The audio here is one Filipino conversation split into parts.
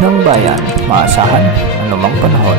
ng bayan, maasahan anumang panahon.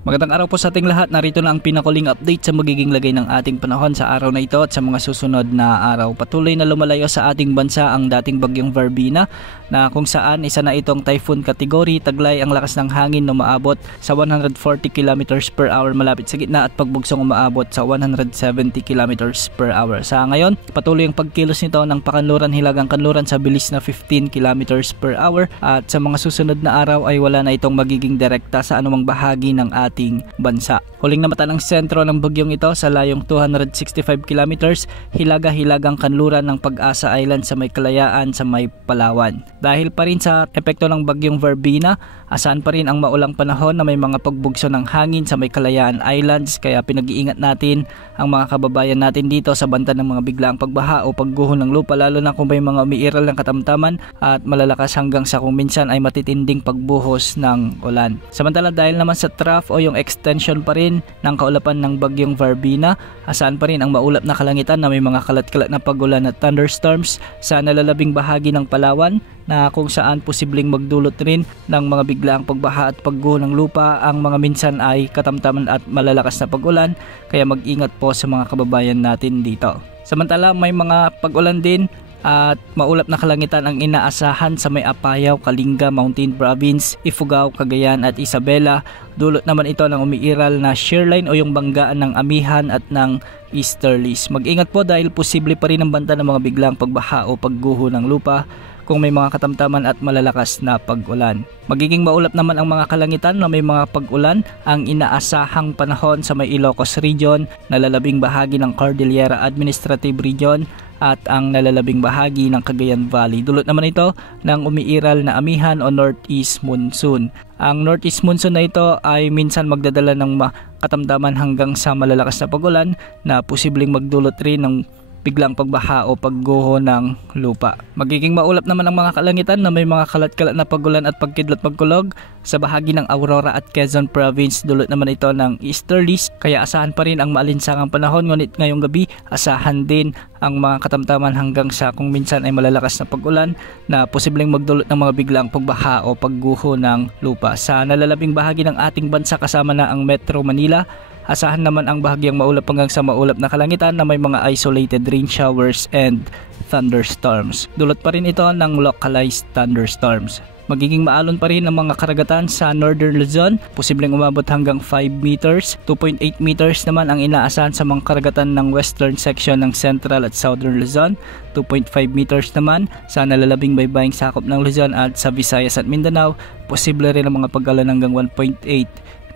Magandang araw po sa ating lahat. Narito na ang pinakuling update sa magiging lagay ng ating panahon sa araw na ito at sa mga susunod na araw. Patuloy na lumalayo sa ating bansa ang dating bagyong Verbena na kung saan isa na itong typhoon category. Taglay ang lakas ng hangin na umaabot sa 140 km per hour malapit sa gitna at pagbugsong umaabot sa 170 km per hour. Sa ngayon, patuloy ang pagkilos nito ng pakanluran hilagang kanluran sa bilis na 15 km per hour at sa mga susunod na araw ay wala na itong magiging direkta sa anumang bahagi ng ating bansa. Huling namata ng sentro ng bagyong ito sa layong 265 km hilaga-hilagang kanluran ng Pag-asa Island sa may Kalayaan sa may Palawan. Dahil pa rin sa epekto ng bagyong Verbena, asahan pa rin ang maulang panahon na may mga pagbugso ng hangin sa may Kalayaan Islands, kaya pinag-iingat natin ang mga kababayan natin dito sa banta ng mga biglaang pagbaha o pagguho ng lupa, lalo na kung may mga umiiral ng katamtaman at malalakas hanggang sa kung minsan ay matitinding pagbuhos ng ulan. Samantala dahil naman sa trough o yung extension pa rin ng kaulapan ng bagyong Verbena, asahan pa rin ang maulap na kalangitan na may mga kalat-kalat na pagulan at thunderstorms sa nalalabing bahagi ng Palawan, na kung saan posibleng magdulot rin ng mga biglaang pagbaha at pagguho ng lupa. Ang mga minsan ay katamtaman at malalakas na pag-ulan, kaya mag-ingat po sa mga kababayan natin dito. Samantala may mga pag-ulan din at maulap na kalangitan ang inaasahan sa may Apayao, Kalinga, Mountain Province, Ifugao, Cagayan at Isabela. Dulot naman ito ng umiiral na shearline o yung banggaan ng amihan at ng easterlies. Mag-ingat po dahil posible pa rin ang banta ng mga biglaang pagbaha o pagguho ng lupa kung may mga katamtaman at malalakas na pag-ulan. Magiging maulap naman ang mga kalangitan na may mga pag-ulan ang inaasahang panahon sa may Ilocos Region, nalalabing bahagi ng Cordillera Administrative Region at ang nalalabing bahagi ng Cagayan Valley. Dulot naman ito ng umiiral na amihan o northeast monsoon. Ang northeast monsoon na ito ay minsan magdadala ng katamtaman hanggang sa malalakas na pag-ulan na posibleng magdulot rin ng biglang pagbaha o pagguho ng lupa. Magiging maulap naman ang mga kalangitan na may mga kalat-kalat na pagulan at pagkidlat pagkulog sa bahagi ng Aurora at Quezon Province. Dulot naman ito ng easterlies, kaya asahan pa rin ang maalinsangang panahon. Ngunit ngayong gabi, asahan din ang mga katamtaman hanggang sa kung minsan ay malalakas na pag-ulan na posibleng magdulot ng mga biglang pagbaha o pagguho ng lupa. Sa nalalabing bahagi ng ating bansa kasama na ang Metro Manila, asahan naman ang bahagyang maulap hanggang sa maulap na kalangitan na may mga isolated rain showers and thunderstorms. Dulot pa rin ito ng localized thunderstorms. Magiging maalon pa rin ang mga karagatan sa Northern Luzon, posibleng umabot hanggang 5 meters. 2.8 meters naman ang inaasahan sa mga karagatan ng western section ng Central at Southern Luzon. 2.5 meters naman sa nalalabing baybaying sakop ng Luzon at sa Visayas at Mindanao. Posible rin ang mga pag-alon hanggang 1.8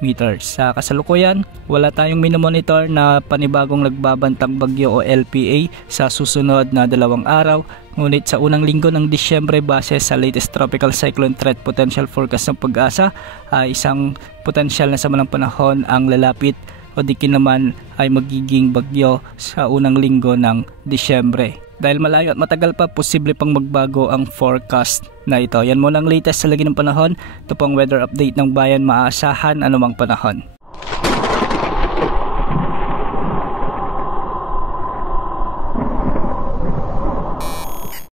meters. Sa kasalukuyan, wala tayong minomonitor na panibagong nagbabantang bagyo o LPA sa susunod na 2 araw. Ngunit sa unang linggo ng Disyembre, base sa latest tropical cyclone threat potential forecast ng Pag-asa, ay isang potensyal na samalang panahon ang lalapit o dikin naman ay magiging bagyo sa unang linggo ng Disyembre. Dahil malayo at matagal pa, posible pang magbago ang forecast na ito. Yan muna ang latest sa lagi ng panahon. Ito pong weather update ng bayan, maasahan anumang panahon.